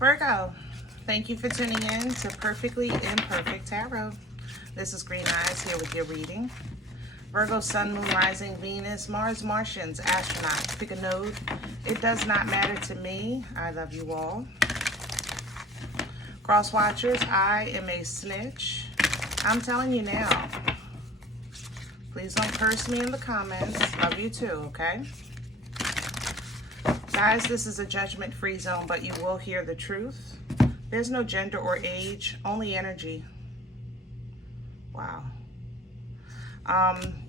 Virgo, thank you for tuning in to Perfectly Imperfect Tarot. This is Green Eyes here with your reading. Virgo, Sun, Moon, Rising, Venus, Mars, Martians, astronauts. Pick a node. It does not matter to me. I love you all. Cross watchers, I am a snitch. I'm telling you now. Please don't curse me in the comments. Love you too, okay? Guys, this is a judgment-free zone, but you will hear the truth. There's no gender or age, only energy. Wow.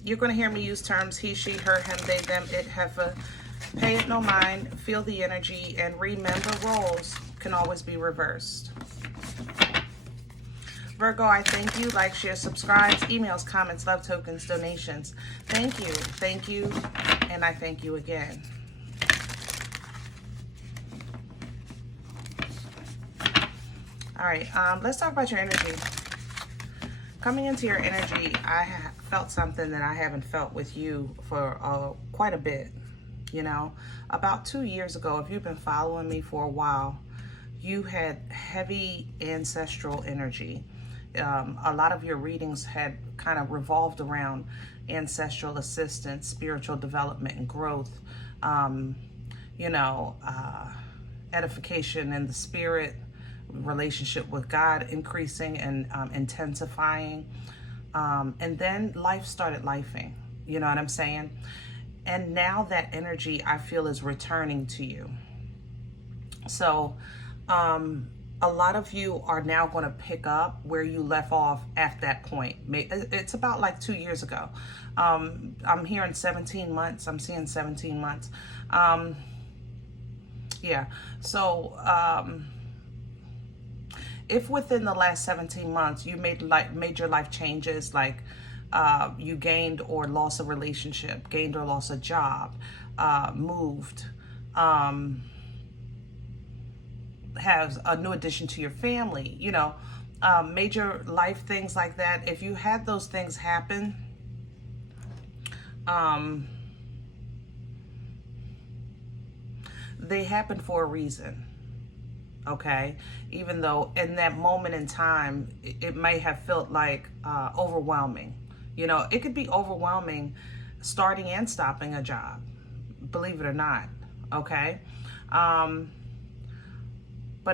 You're going to hear me use terms he, she, her, him, they, them, it, heifer. Pay it no mind, feel the energy, and remember roles can always be reversed. Virgo, I thank you. Like, share, subscribe, emails, comments, love tokens, donations. Thank you, and I thank you again. All right, let's talk about your energy. Coming into your energy, I felt something that I haven't felt with you for quite a bit. You know, about 2 years ago, if you've been following me for a while, you had heavy ancestral energy. A lot of your readings had kind of revolved around ancestral assistance, spiritual development and growth, edification in the spirit, relationship with God increasing and intensifying. And then life started lifing, you know what I'm saying? And now that energy I feel is returning to you. So a lot of you are now going to pick up where you left off at that point. It's about like 2 years ago. I'm hearing 17 months. I'm seeing 17 months. Yeah. So if within the last 17 months you made like major life changes, like you gained or lost a relationship, gained or lost a job, moved, has a new addition to your family, you know, major life things like that. If you had those things happen, they happen for a reason. Okay, even though in that moment in time it may have felt like overwhelming. You know, it could be overwhelming starting and stopping a job, believe it or not. Okay, but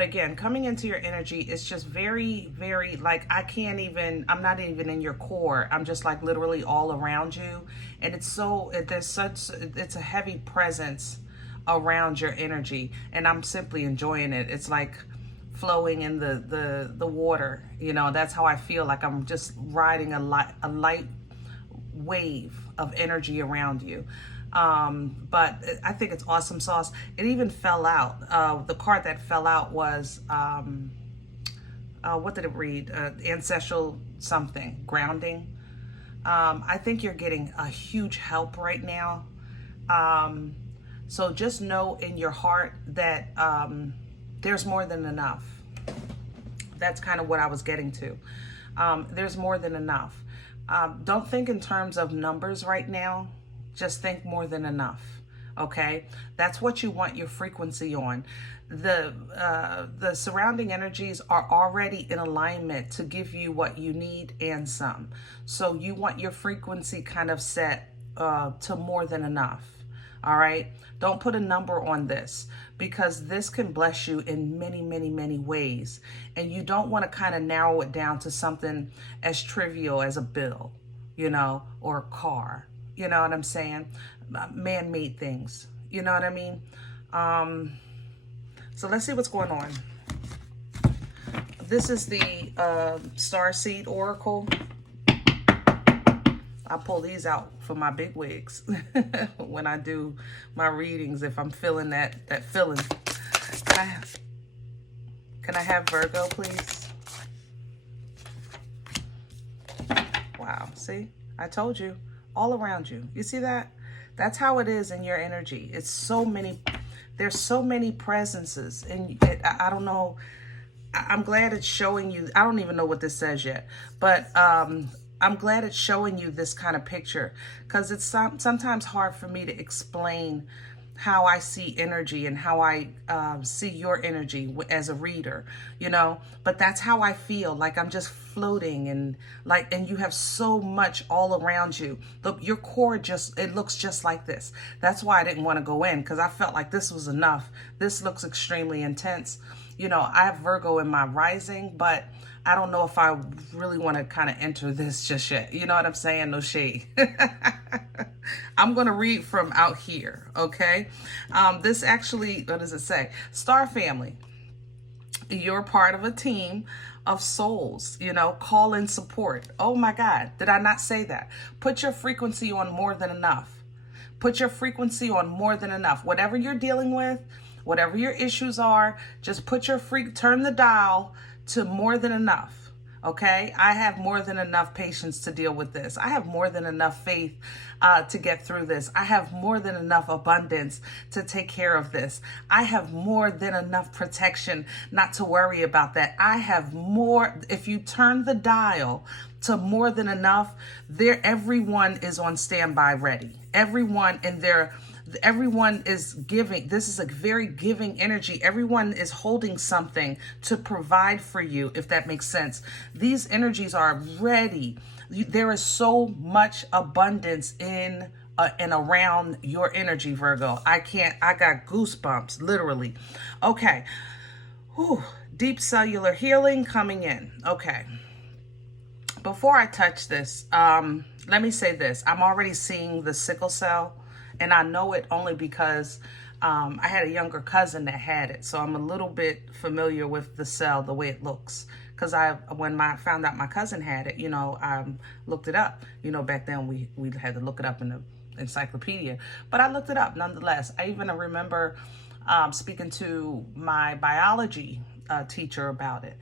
again, coming into your energy, it's just very, very, like, I'm not even in your core. I'm just like literally all around you, and it's a heavy presence around your energy, and I'm simply enjoying it. It's like flowing in the water, you know. That's how I feel, like I'm just riding a light wave of energy around you. But I think it's awesome sauce. It even fell out. The card that fell out was what did it read? Ancestral something, grounding. I think you're getting a huge help right now. So just know in your heart that there's more than enough. That's kind of what I was getting to. There's more than enough. Don't think in terms of numbers right now. Just think more than enough. Okay? That's what you want your frequency on. The surrounding energies are already in alignment to give you what you need and some. So you want your frequency kind of set to more than enough. All right? Don't put a number on this, because this can bless you in many, many, many ways. And you don't want to kind of narrow it down to something as trivial as a bill, you know, or a car. You know what I'm saying? Man-made things. You know what I mean? So let's see what's going on. This is the Starseed Oracle. I pull these out for my big wigs when I do my readings, if I'm feeling that feeling. Can I have Virgo, please? Wow, see? I told you. All around you. You see that? That's how it is in your energy. It's so many, there's so many presences. And I don't know. I'm glad it's showing you. I don't even know what this says yet. But I'm glad it's showing you this kind of picture, because it's sometimes hard for me to explain how I see energy and how I see your energy as a reader, you know, but that's how I feel. Like I'm just floating, and and you have so much all around you. Look, your core it looks just like this. That's why I didn't want to go in, because I felt like this was enough. This looks extremely intense. You know, I have Virgo in my rising, but I don't know if I really want to kind of enter this just yet. You know what I'm saying? No shade. I'm going to read from out here, okay? This actually, what does it say? Star family, you're part of a team of souls, you know, call in support. Oh my God, did I not say that? Put your frequency on more than enough. Put your frequency on more than enough. Whatever you're dealing with, whatever your issues are, just put your turn the dial to more than enough. Okay, I have more than enough patience to deal with this. I have more than enough faith to get through this. I have more than enough abundance to take care of this. I have more than enough protection not to worry about that. I have more. If you turn the dial to more than enough, everyone is on standby ready. Everyone is giving. This is a very giving energy. Everyone is holding something to provide for you, if that makes sense. These energies are ready. There is so much abundance in and around your energy, Virgo. I got goosebumps, literally. Okay. Whew. Deep cellular healing coming in. Okay. Before I touch this, let me say this. I'm already seeing the sickle cell. And I know it only because I had a younger cousin that had it. So I'm a little bit familiar with the cell, the way it looks. Because when I found out my cousin had it, you know, I looked it up. You know, back then we had to look it up in the encyclopedia. But I looked it up nonetheless. I even remember speaking to my biology teacher about it.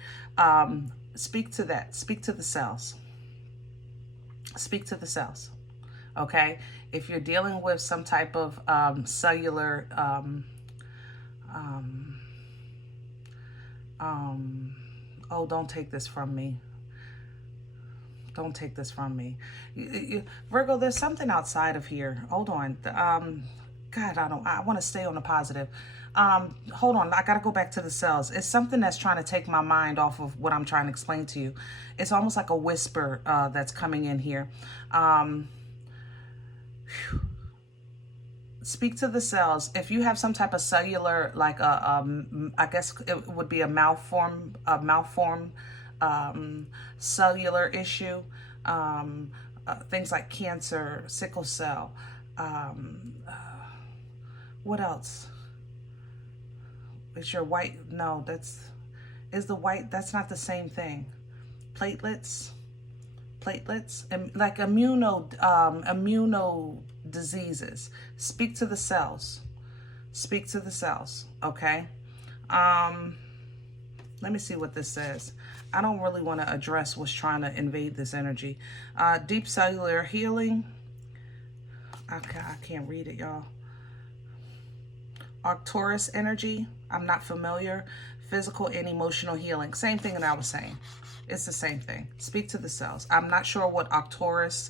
Speak to that. Speak to the cells. Speak to the cells. Okay, if you're dealing with some type of cellular, oh, don't take this from me. Don't take this from me. Virgo, there's something outside of here. Hold on. God, I want to stay on the positive. Hold on. I got to go back to the cells. It's something that's trying to take my mind off of what I'm trying to explain to you. It's almost like a whisper that's coming in here. Speak to the cells. If you have some type of cellular, like I guess it would be a malformed cellular issue, things like cancer, sickle cell. What else? It's your white. No, that's not the same thing. Platelets, and like immuno diseases. Speak to the cells. Speak to the cells. Okay. Let me see what this says. I don't really want to address what's trying to invade this energy. Deep cellular healing. Okay, I can't read it, y'all. Arcturus energy. I'm not familiar. Physical and emotional healing. Same thing that I was saying. It's the same thing. Speak to the cells. I'm not sure what Arcturus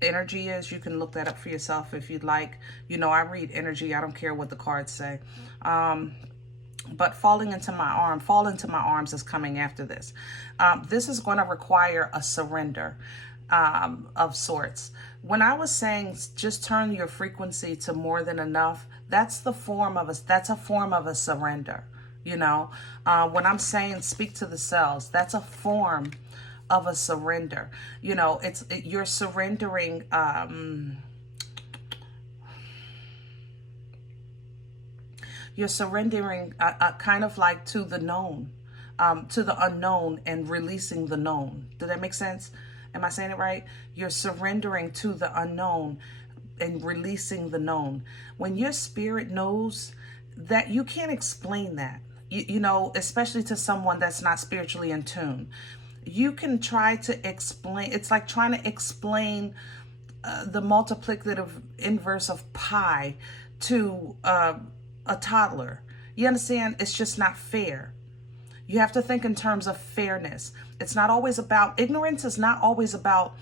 energy is. You can look that up for yourself if you'd like. You know, I read energy. I don't care what the cards say. But fall into my arms is coming after this. This is going to require a surrender of sorts. When I was saying just turn your frequency to more than enough, that's a form of a surrender. You know, when I'm saying speak to the cells, that's a form of a surrender. You know, you're surrendering. You're surrendering kind of like to the known, to the unknown, and releasing the known. Did that make sense? Am I saying it right? You're surrendering to the unknown and releasing the known. When your spirit knows that, you can't explain that. You know, especially to someone that's not spiritually in tune. You can try to explain. It's like trying to explain the multiplicative inverse of pi to a toddler. You understand? It's just not fair. You have to think in terms of fairness. It's not always about, ignorance is not always about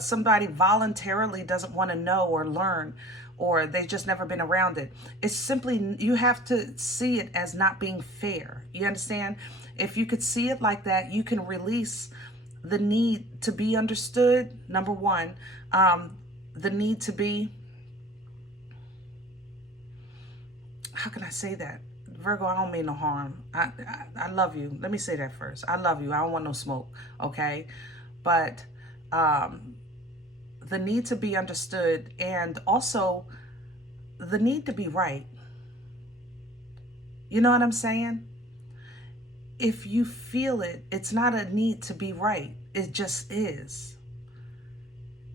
somebody voluntarily doesn't want to know or learn, or they've just never been around it. It's simply, you have to see it as not being fair. You understand? If you could see it like that, you can release the need to be understood, number one. The need to be, how can I say that? Virgo, I don't mean no harm. I love you. Let me say that first. I love you. I don't want no smoke, okay? But the need to be understood, and also the need to be right. You know what I'm saying? If you feel it, it's not a need to be right. It just is.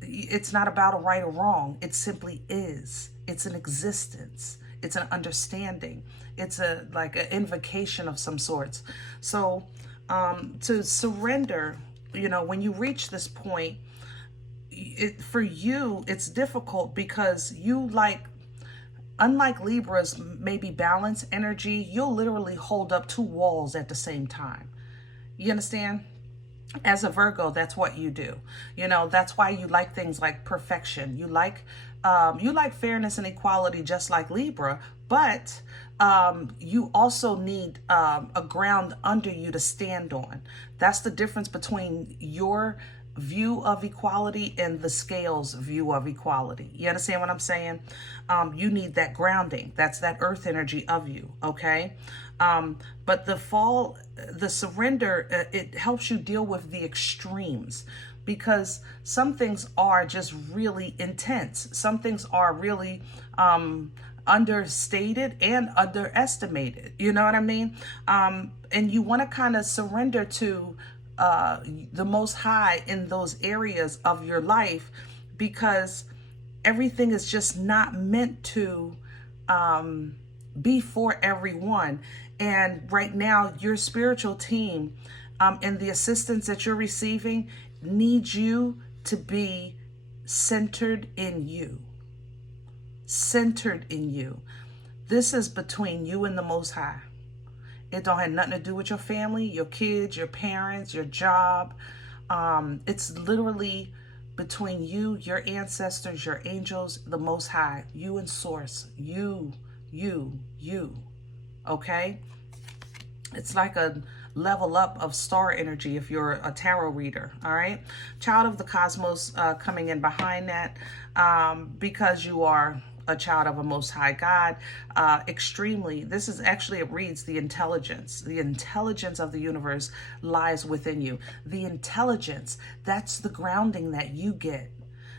It's not about a right or wrong. It simply is. It's an existence. It's an understanding. It's like an invocation of some sorts. So to surrender, when you reach this point, for you, it's difficult because you unlike Libra's maybe balance energy, you'll literally hold up two walls at the same time. You understand? As a Virgo, that's what you do. That's why you like things like perfection. You like fairness and equality just like Libra, but you also need a ground under you to stand on. That's the difference between your view of equality and the scale's view of equality. You understand what I'm saying? You need that grounding. That's that earth energy of you, okay? But the surrender, it helps you deal with the extremes, because some things are just really intense. Some things are really understated and underestimated. You know what I mean? And you want to kind of surrender to the Most High in those areas of your life, because everything is just not meant to be for everyone. And right now, your spiritual team and the assistance that you're receiving needs you to be centered in you. Centered in you. This is between you and the Most High. It don't have nothing to do with your family, your kids, your parents, your job. It's literally between you, your ancestors, your angels, the Most High, you and Source, you. Okay? It's like a level up of star energy if you're a tarot reader, all right? Child of the cosmos coming in behind that, because you are a child of a Most High God. Extremely, this is actually, it reads the intelligence. The intelligence of the universe lies within you. The intelligence, that's the grounding that you get.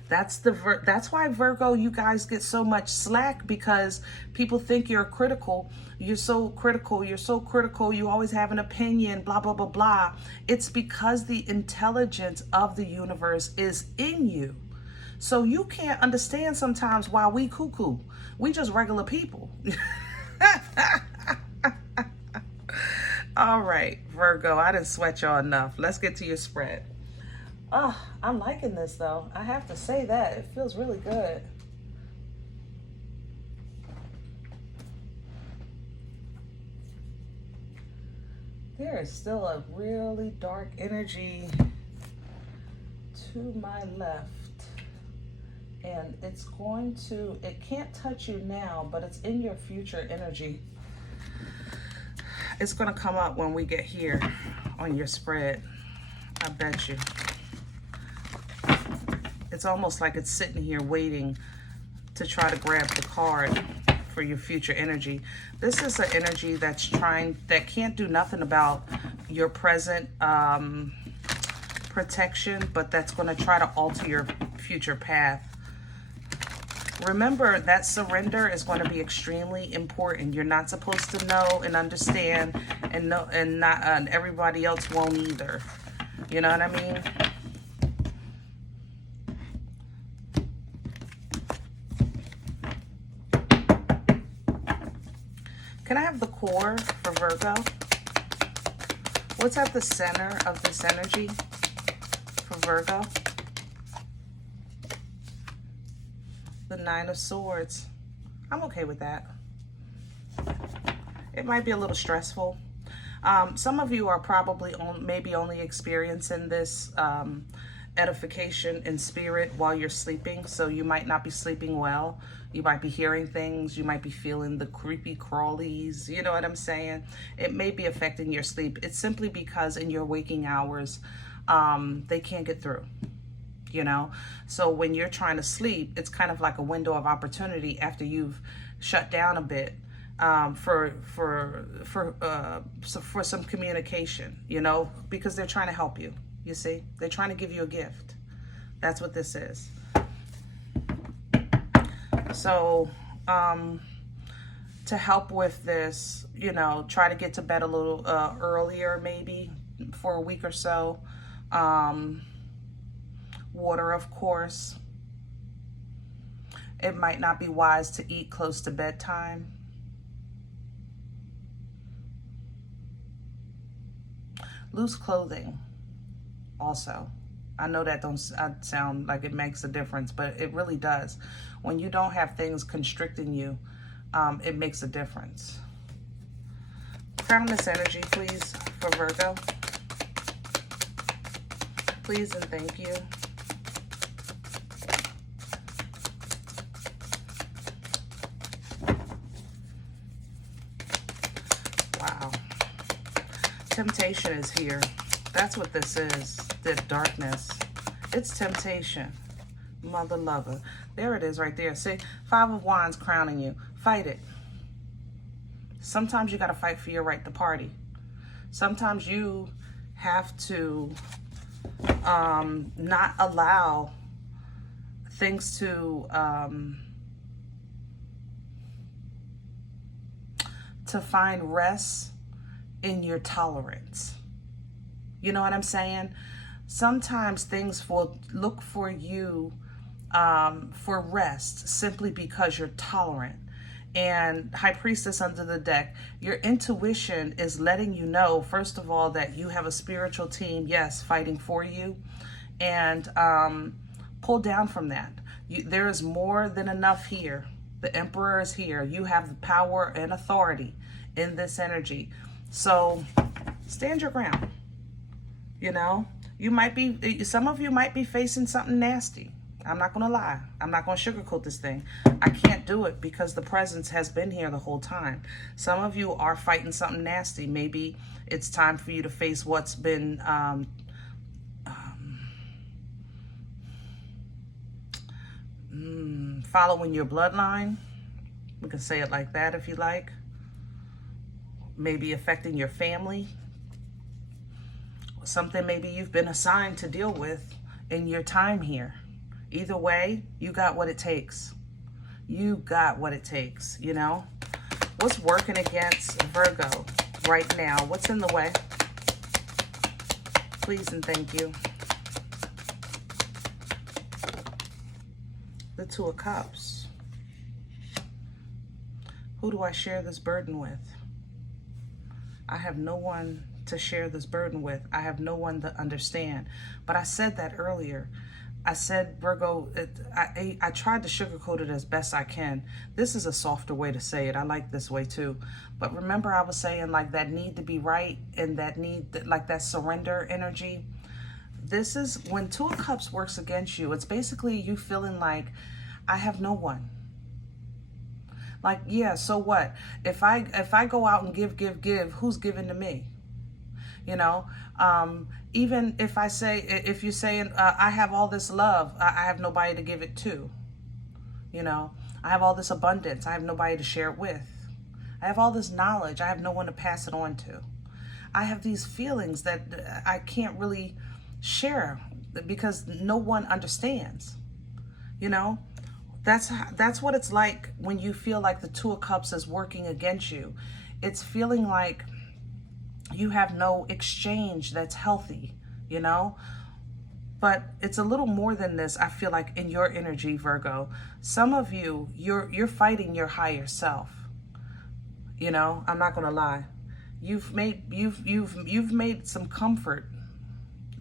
That's why Virgo, you guys get so much slack, because people think you're critical. You're so critical. You always have an opinion, blah, blah, blah, blah. It's because the intelligence of the universe is in you. So you can't understand sometimes why we cuckoo. We just regular people. All right, Virgo, I didn't sweat y'all enough. Let's get to your spread. Oh, I'm liking this though. I have to say that. It feels really good. There is still a really dark energy to my left. And it's going to, it can't touch you now, but it's in your future energy. It's going to come up when we get here on your spread. I bet you. It's almost like it's sitting here waiting to try to grab the card for your future energy. This is an energy that can't do nothing about your present protection, but that's going to try to alter your future path. Remember that surrender is going to be extremely important. You're not supposed to know and understand, and everybody else won't either. You know what I mean? Can I have the core for Virgo? What's at the center of this energy for Virgo? The Nine of Swords. I'm okay with that. It might be a little stressful. Some of you are probably maybe only experiencing this edification in spirit while you're sleeping. So you might not be sleeping well. You might be hearing things. You might be feeling the creepy crawlies. You know what I'm saying? It may be affecting your sleep. It's simply because in your waking hours, they can't get through. You know, so when you're trying to sleep, it's kind of like a window of opportunity after you've shut down a bit, for some communication, you know, because they're trying to help you. You see, they're trying to give you a gift. That's what this is. So, to help with this, you know, try to get to bed a little earlier, maybe for a week or so. Water, of course. It might not be wise to eat close to bedtime. Loose clothing also. I know that don't sound like it makes a difference, but it really does. When you don't have things constricting you, it makes a difference. Crown this energy, please, for Virgo. Please and thank you. Wow. Temptation is here. That's what this is. The darkness. It's temptation. Mother lover. There it is right there. See, 5 of Wands crowning you. Fight it. Sometimes you got to fight for your right to party. Sometimes you have to not allow things to find rest in your tolerance. You know what I'm saying? Sometimes things will look for you for rest simply because you're tolerant. And High Priestess under the deck, your intuition is letting you know, first of all, that you have a spiritual team, yes, fighting for you. And pull down from that. There is more than enough here. The Emperor is here. You have the power and authority in this energy. So stand your ground. You know, you might be, some of you might be facing something nasty. I'm not going to lie. I'm not going to sugarcoat this thing. I can't do it because the presence has been here the whole time. Some of you are fighting something nasty. Maybe it's time for you to face what's been following your bloodline. We can say it like that if you like. Maybe affecting your family. Something maybe you've been assigned to deal with in your time here. Either way, you got what it takes. You got what it takes, you know? What's working against Virgo right now? What's in the way? Please and thank you. The Two of Cups. Who do I share this burden with? I have no one to share this burden with. I have no one to understand. But I said that earlier. I said, Virgo, I tried to sugarcoat it as best I can. This is a softer way to say it. I like this way too. But remember I was saying like that need to be right and that need, like that surrender energy. This is when Two of Cups works against you. It's basically you feeling like I have no one. Like, yeah, so what? If I go out and give, who's giving to me? You know, even if I say, if you're saying, I have all this love, I have nobody to give it to. You know, I have all this abundance, I have nobody to share it with. I have all this knowledge, I have no one to pass it on to. I have these feelings that I can't really share because no one understands. You know, that's what it's like when you feel like the Two of Cups is working against you. It's feeling like you have no exchange that's healthy, you know? But it's a little more than this, I feel like, in your energy, Virgo. Some of you, you're fighting your higher self. You know, I'm not gonna lie. You've made some comfort.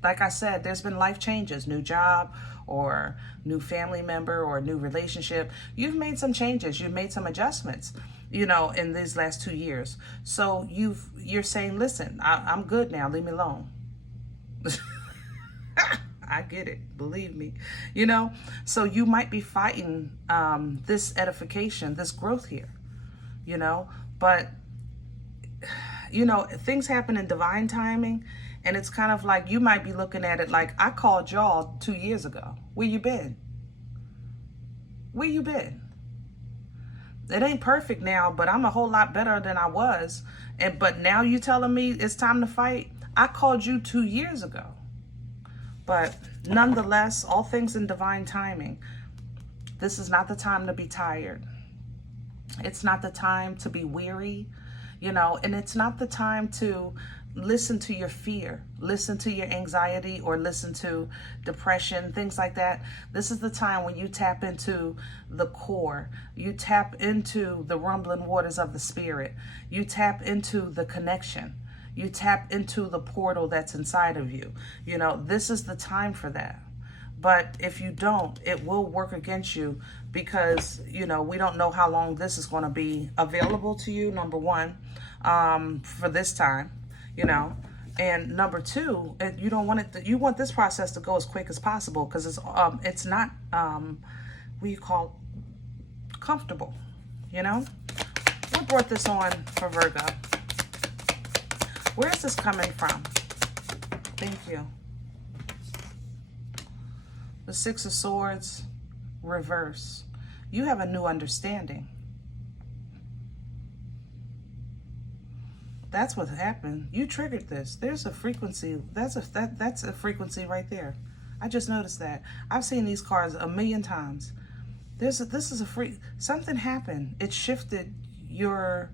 Like I said, there's been life changes, new job or new family member or new relationship. You've made some changes, you've made some adjustments, you know, in these last 2 years. So you're saying, listen, I'm good now, leave me alone. I get it, believe me, you know. So you might be fighting this edification, this growth here, you know. But you know, things happen in divine timing, and it's kind of like you might be looking at it like, I called y'all 2 years ago. Where you been? Where you been? It ain't perfect now, but I'm a whole lot better than I was. But now you telling me it's time to fight? I called you 2 years ago. But nonetheless, all things in divine timing. This is not the time to be tired. It's not the time to be weary, you know, and it's not the time to listen to your fear, listen to your anxiety, or listen to depression, things like that. This is the time when you tap into the core. You tap into the rumbling waters of the spirit. You tap into the connection. You tap into the portal that's inside of you. You know, this is the time for that. But if you don't, it will work against you, because, you know, we don't know how long this is going to be available to you, number one, for this time. You know, and number two, you don't want it. You want this process to go as quick as possible, because it's not what you call comfortable. You know, what brought this on for Virgo? Where is this coming from? Thank you. The Six of Swords, reverse. You have a new understanding. That's what happened. You triggered this. There's a frequency. That's a frequency right there. I just noticed that. I've seen these cards a million times. This is a something happened. It shifted your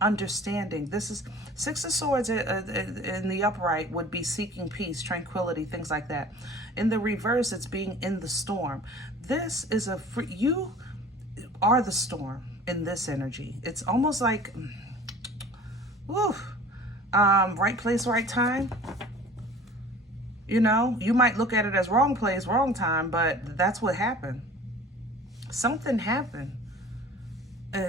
understanding. This is Six of Swords in the upright would be seeking peace, tranquility, things like that. In the reverse, it's being in the storm. This is you are the storm in this energy. It's almost like, woo, right place, right time. You know, you might look at it as wrong place, wrong time, but that's what happened. Something happened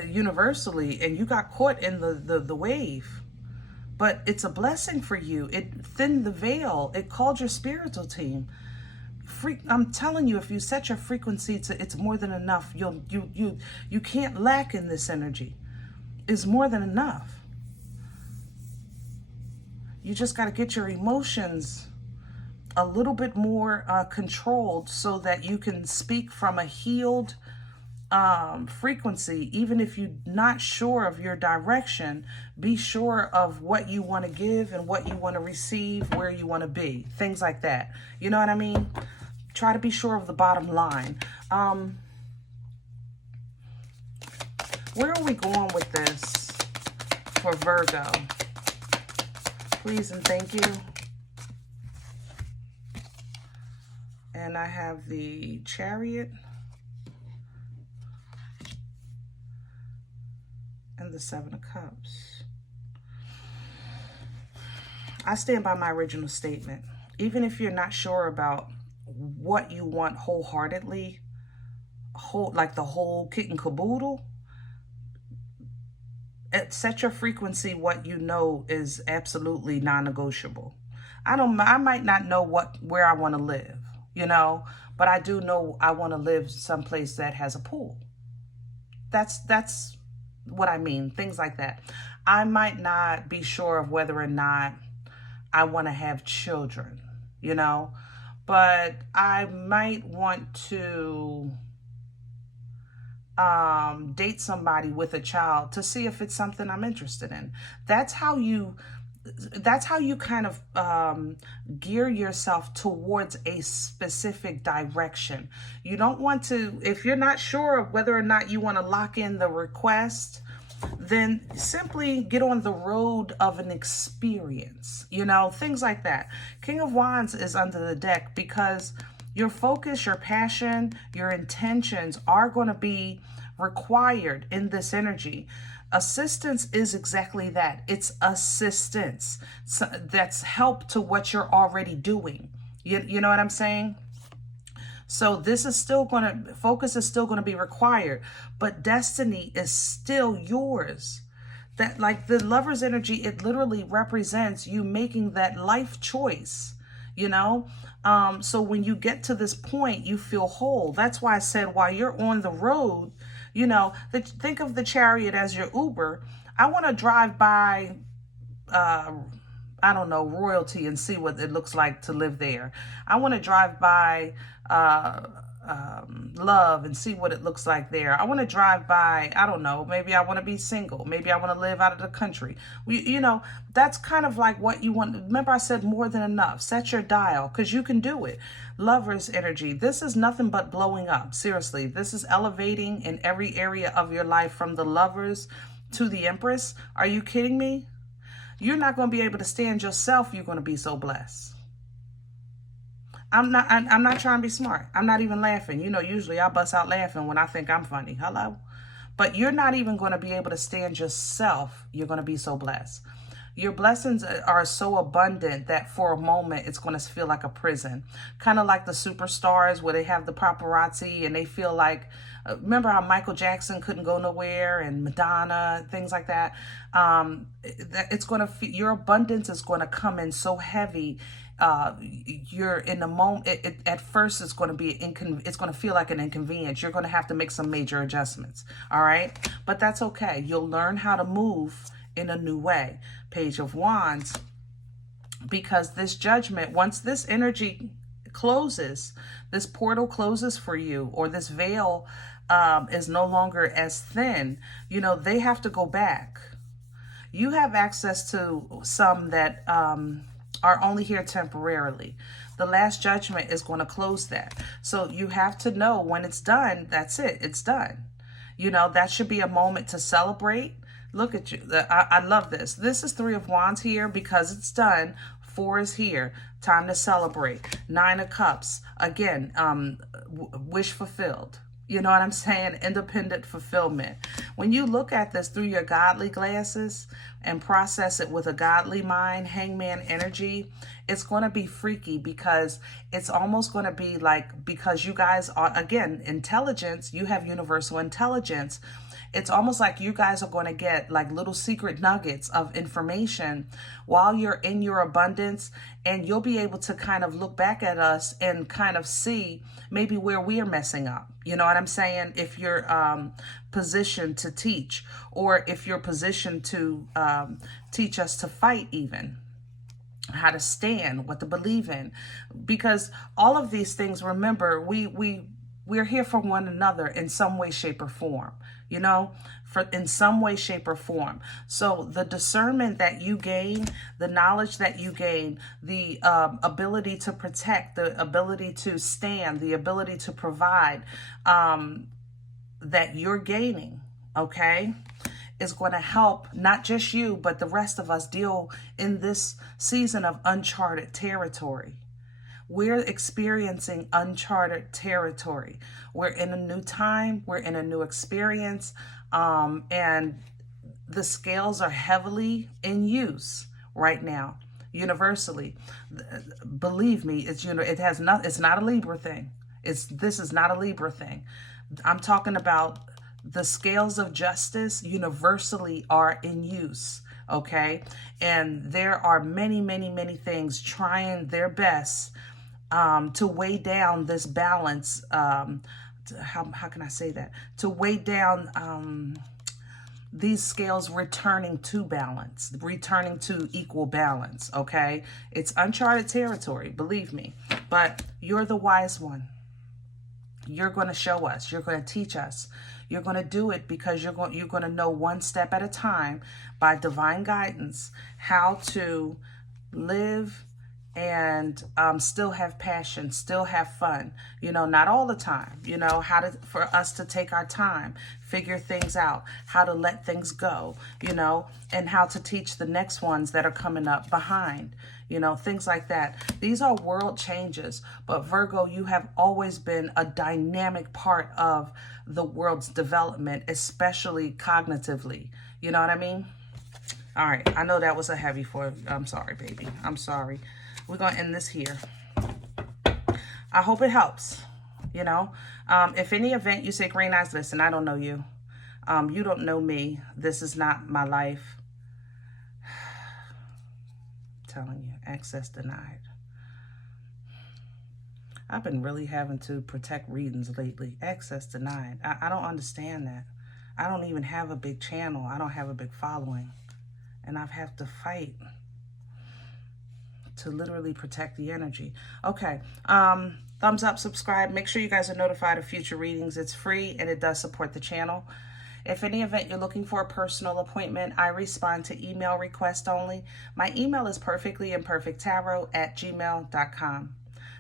universally, and you got caught in the wave. But it's a blessing for you. It thinned the veil. It called your spiritual team. I'm telling you, if you set your frequency to it's more than enough, you can't lack in this energy. It's more than enough. You just got to get your emotions a little bit more controlled, so that you can speak from a healed frequency. Even if you're not sure of your direction, be sure of what you want to give and what you want to receive, where you want to be, things like that. You know what I mean? Try to be sure of the bottom line. Where are we going with this for Virgo? Please and thank you. And I have the Chariot and the Seven of Cups. I stand by my original statement. Even if you're not sure about what you want wholeheartedly, like the whole kit and caboodle, set your frequency what you know is absolutely non-negotiable. I might not know where I want to live, you know, but I do know I want to live someplace that has a pool. That's what I mean, things like that. I might not be sure of whether or not I want to have children, you know, but I might want to date somebody with a child to see if it's something I'm interested in. That's how you kind of gear yourself towards a specific direction. You don't want to, if you're not sure of whether or not you want to lock in the request, then simply get on the road of an experience, you know, things like that. King of Wands is under the deck because your focus, your passion, your intentions are going to be required in this energy. Assistance is exactly that. It's assistance. So that's help to what you're already doing. You know what I'm saying? So this is still going to, focus is still going to be required, but destiny is still yours. That, like the Lover's energy, it literally represents you making that life choice, you know? So when you get to this point, you feel whole. That's why I said while you're on the road, you know, think of the chariot as your Uber. I want to drive by, I don't know, royalty and see what it looks like to live there. I want to drive by love and see what it looks like there. I want to drive by, I don't know, maybe I want to be single. Maybe I want to live out of the country. You know, that's kind of like what you want. Remember I said more than enough. Set your dial because you can do it. Lover's energy. This is nothing but blowing up. Seriously, this is elevating in every area of your life from the Lovers to the Empress. Are you kidding me? You're not going to be able to stand yourself. You're going to be so blessed. I'm not trying to be smart. I'm not even laughing. You know, usually I bust out laughing when I think I'm funny. Hello? But you're not even going to be able to stand yourself. You're going to be so blessed. Your blessings are so abundant that for a moment, it's going to feel like a prison. Kind of like the superstars where they have the paparazzi and they feel like, remember how Michael Jackson couldn't go nowhere and Madonna, things like that. It's going to, your abundance is going to come in so heavy. You're in the moment. At first, it's going to be it's going to feel like an inconvenience. You're going to have to make some major adjustments. All right, but that's okay. You'll learn how to move in a new way. Page of Wands, because this Judgment, once this energy closes, this portal closes for you, or this veil is no longer as thin. You know, they have to go back. You have access to some that are only here temporarily. The Last Judgment is going to close that. So you have to know when it's done, that's it. It's done. You know, that should be a moment to celebrate. Look at you. I love this. This is 3 of Wands here because it's done. 4 is here. Time to celebrate. 9 of Cups. Again, wish fulfilled. You know what I'm saying? Independent fulfillment. When you look at this through your godly glasses and process it with a godly mind, Hangman energy, it's going to be freaky because it's almost going to be like, because you guys are, again, intelligence, you have universal intelligence. It's almost like you guys are going to get like little secret nuggets of information while you're in your abundance, and you'll be able to kind of look back at us and kind of see maybe where we are messing up. You know what I'm saying? If you're positioned to teach, or if you're positioned to teach us to fight, even how to stand, what to believe in, because all of these things, remember, we're here for one another in some way, shape, or form, you know, in some way, shape, or form. So the discernment that you gain, the knowledge that you gain, the ability to protect, the ability to stand, the ability to provide, that you're gaining, okay, is going to help not just you, but the rest of us deal in this season of uncharted territory. We're experiencing uncharted territory. We're in a new time. We're in a new experience. And the scales are heavily in use right now, universally. Believe me, it's not a Libra thing. This is not a Libra thing. I'm talking about the scales of justice universally are in use. Okay. And there are many, many, many things trying their best to weigh down this balance. How can I say that? To weigh down these scales returning to balance, returning to equal balance, okay? It's uncharted territory, believe me. But you're the wise one. You're going to show us. You're going to teach us. You're going to do it because you're going to know one step at a time by divine guidance how to live and still have passion, still have fun, you know, not all the time, you know, for us to take our time, figure things out, how to let things go, you know, and how to teach the next ones that are coming up behind, you know, things like that. These are world changes, but Virgo, you have always been a dynamic part of the world's development, especially cognitively. You know what I mean? All right. I know that was a heavy I'm sorry, baby. I'm sorry. We're going to end this here. I hope it helps, you know. If any event you say, Green Eyes, listen, I don't know you. You don't know me. This is not my life. I'm telling you, access denied. I've been really having to protect readings lately. Access denied. I don't understand that. I don't even have a big channel. I don't have a big following. And I've had to fight to literally protect the energy. Okay. Thumbs up, subscribe. Make sure you guys are notified of future readings. It's free and it does support the channel. If in any event you're looking for a personal appointment, I respond to email request only. My email is perfectlyimperfecttarot@gmail.com.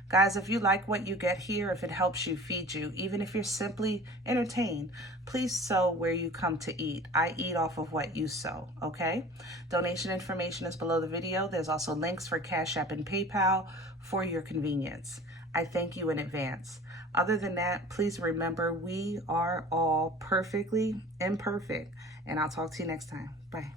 Guys, if you like what you get here, if it helps you, feed you, even if you're simply entertained, please sow where you come to eat. I eat off of what you sow, okay? Donation information is below the video. There's also links for Cash App and PayPal for your convenience. I thank you in advance. Other than that, please remember we are all perfectly imperfect. And I'll talk to you next time. Bye.